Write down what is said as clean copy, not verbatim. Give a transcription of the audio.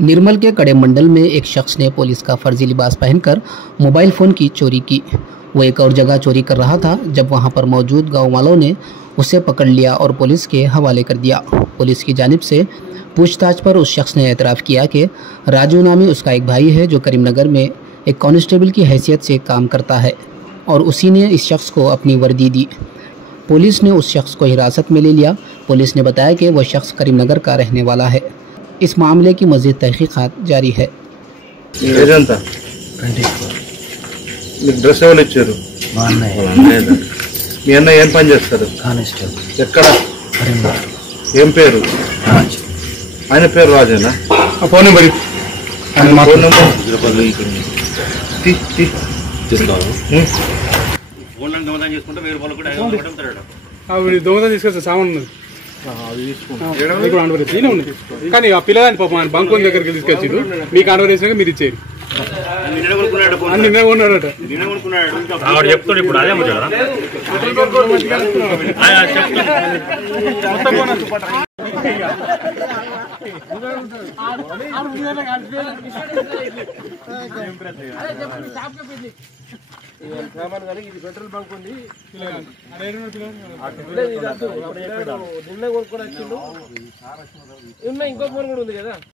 निर्मल के कड़े मंडल में एक शख्स ने पुलिस का फर्जी लिबास पहनकर मोबाइल फ़ोन की चोरी की। वो एक और जगह चोरी कर रहा था जब वहां पर मौजूद गांव वालों ने उसे पकड़ लिया और पुलिस के हवाले कर दिया। पुलिस की जानिब से पूछताछ पर उस शख्स ने एतराफ़ किया कि राजू नामी उसका एक भाई है जो करीमनगर में एक कांस्टेबल की हैसियत से काम करता है और उसी ने इस शख्स को अपनी वर्दी दी। पुलिस ने उस शख्स को हिरासत में ले लिया। पुलिस ने बताया कि वह शख्स करीमनगर का रहने वाला है। इस मामले की मज़ीद तहकीक़ात जारी है। డ్రెస్ ఎవరు ఇచ్చారు? మీ అన్న ఏం పని చేస్తారు? ఎక్కడ? ఏం పేరు? ఆయన పేరు రాజేనా? ఫోన్ నెంబర్ దొంగతనం తీసుకొస్తా సామాన్ కానీ ఆ పిల్లగాని పాపం ఆయన బంకు దగ్గరికి తీసుకొచ్చిండు. మీకు ఆర్డర్ చేసినాక మీరు ఇచ్చేది నిన్న కొన్నాడట. చెప్తాడు ఇప్పుడు అదే ఇది పెట్రోల్ బంక్ ఉంది. నిన్న కొనుక్కొని వచ్చిండు. ఇంకో ఫోన్ కూడా ఉంది కదా.